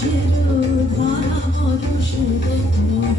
মানুষের ধরা মানুষের মোর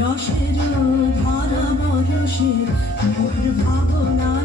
রসের ধরা বরসের মোর ভাবনা